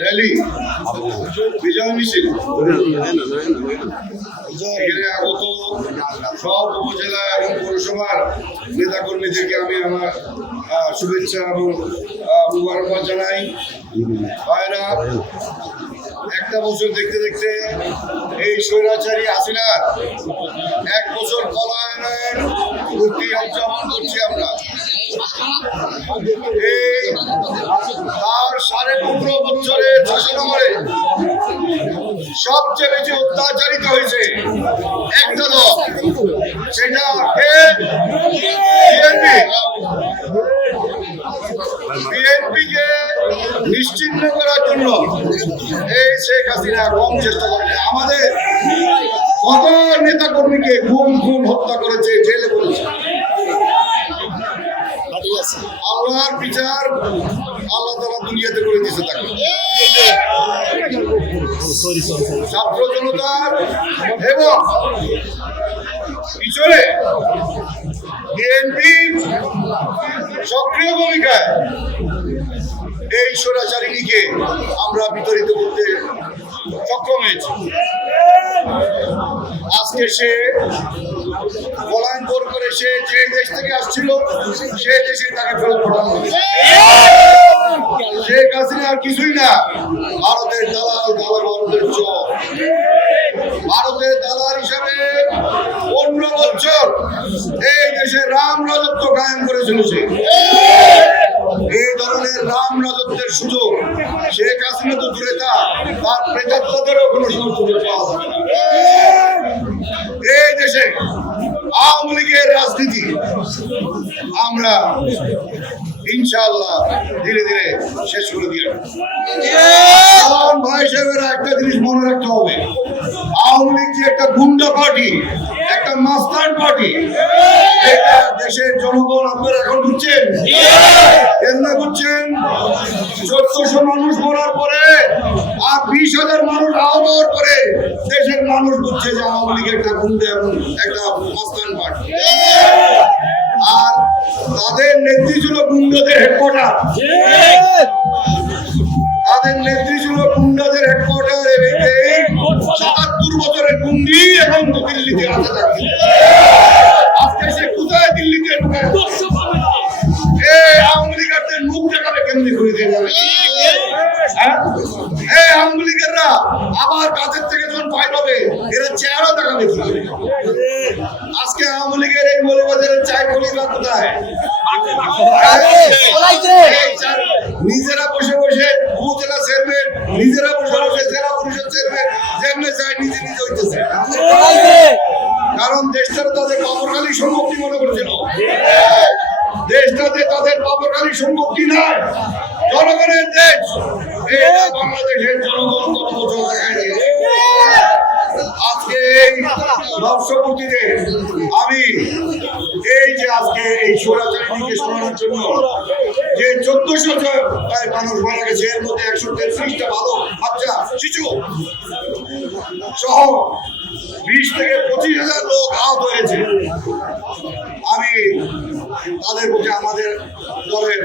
Rally বিজয় মিছিল এখানে আগত সব উপজেলা এবং পৌরসভার নেতাকর্মীদেরকে আমি আমার শুভেচ্ছা এবং মুবারকবাদ জানাই। ভাইরা, একটা বছর দেখতে দেখতে এই স্বৈরাচারী হাসিনার 1 বছর পলায়নের পূর্তি উদযাপন করছি আমরা। এই তার 15.5 বছরের শাসনামলে সবচেয়ে বেশি অত্যাচারিত হয়েছে একটা দল, সেটা বিএনপিকে নিশ্চিহ্ন করার জন্য এই শেখ হাসিনা কম চেষ্টা করেছে। আমাদের কত নেতা কর্মীকে খুন হত্যা করেছে, জেলে করেছে। আল্লাহর বিচার আল্লাহ তাআলা দুনিয়াতে করে দিয়েছে তাকে। ছাত্র জনতার এবং পিছনে বিএনপি সক্রিয় ভূমিকায় এই স্বৈরাচারীকে আমরা বিতাড়িত করতে সক্ষম হয়েছি। আজকে সে পলায়ন করে সে যে দেশ থেকে আসছিল সেই দেশে তাকে ফেরত পাঠানো হয়েছে। শেখ হাসিনা আর কিছুই না, ভারতের দালাল, ভারতের চোর। ভারতের দালাল হিসাবে 15 বছর এই দেশে রাম রাজত্ব কায়েম করে চলেছে। এই ধরনের রাম রাজত্বের সুযোগ শেখ হাসিনা তো দূরে থাক, তার প্রেতাত্মাদেরও কোনো সুযোগ পাওয়া যাবে না। এই দেশে আওয়ামী লীগের রাজনীতি আমরা ইনশাআল্লাহ ধীরে ধীরে শেষ করে দিয়ে ভাই সাহেবেরা একটা জিনিস মনে রাখতে হবে, আওয়ামী লীগ যে একটা গুন্ডা পার্টি, একটা মাস্তান পার্টি, এটা দেশের জনগণ আপনারা এখন বুঝছেন। কেন বুঝছেন? 1400 মানুষ মরার পরে আর 20,000 মানুষ আহত হওয়ার পরে দেশের মানুষ বুঝছে যে আওয়ামী লীগ একটা গুন্ডা এবং একটা মাস্তান পার্টি। আর তাদের নেত্রী ছিল গুন্ডাদের হেডকোয়ার্টার, তাদের নেত্রী ছিল গুন্ডাদের হেডকোয়ার্টার। 77 বছরের গুন্ডি এখন দিল্লিতে আছে। আজকে সে কোথায় দিল্লিতে আওয়ামী লীগের মুখ দেখাবে কেমনি করে দিয়ে যাবে। এই আওয়ামী লীগেররা আবার কাজের থেকে যখন পাই পাবে এরা চেহারা দেখাবে। আজকে আওয়ামী লীগের এই মৌলবাজারের চাই কলিরা কোথায়? নিজেরা বসে বসে উপজেলা চেয়ারম্যান, নিজেরা বসে বসে জেলা পরিষদ চেয়ারম্যান যেমনি চাই নিজে হইতেছে। কারণ দেশটার তাদের বাবরখালী সম্পত্তি মনে করছিল। দেশটাতে তাদের বাবরখালী সম্পত্তি নয়, জনগণের দেশ। এটা বাংলাদেশের জনগণ কত বছর দেখায় দিয়েছে। আজকে এই নবশপতিতে আমি এই যে আজকে এই স্বৈরাচারীকে সরানোর জন্য যে 1400 মানুষ মারা গেছে, এর মধ্যে 133টা ভালো বাচ্চা শিশু সহ 20 থেকে 25,000 লোক আহত হয়েছে। আমি তাদের প্রতি, আমাদের দলের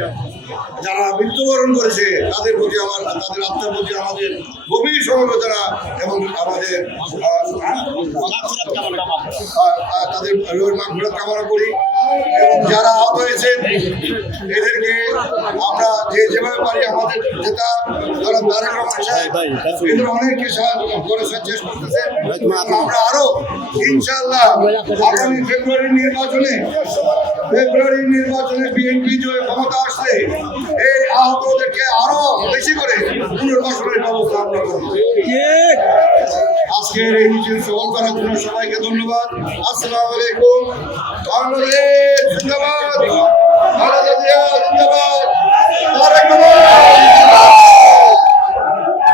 যারা মৃত্যুবরণ করেছে তাদের প্রতি তাদের আত্মার প্রতি আমাদের গভীর সমবেদনা এবং আমাদের তাদের মাগফিরাত কামনা করি। এবং যারা আহত হয়েছেন এদেরকে আমরা যেভাবে পারি আমাদের নেতা তারেক রহমান সাহেব এদের অনেককে সাহায্য করেছেন, চেষ্টা করতেছেন। আমরা আরো ইনশাআল্লাহ আগামী ফেব্রুয়ারি নির্বাচনে বিএনপি যে ক্ষমতা আসছে এই আহতদেরকে আরো বেশি করে পুনর্বাসনের ব্যবস্থা আমরা করব। আজকের এই মিছিল সফল করার জন্য সবাইকে ধন্যবাদ। আসসালামু আলাইকুম। বাংলাদেশ জিন্দাবাদ।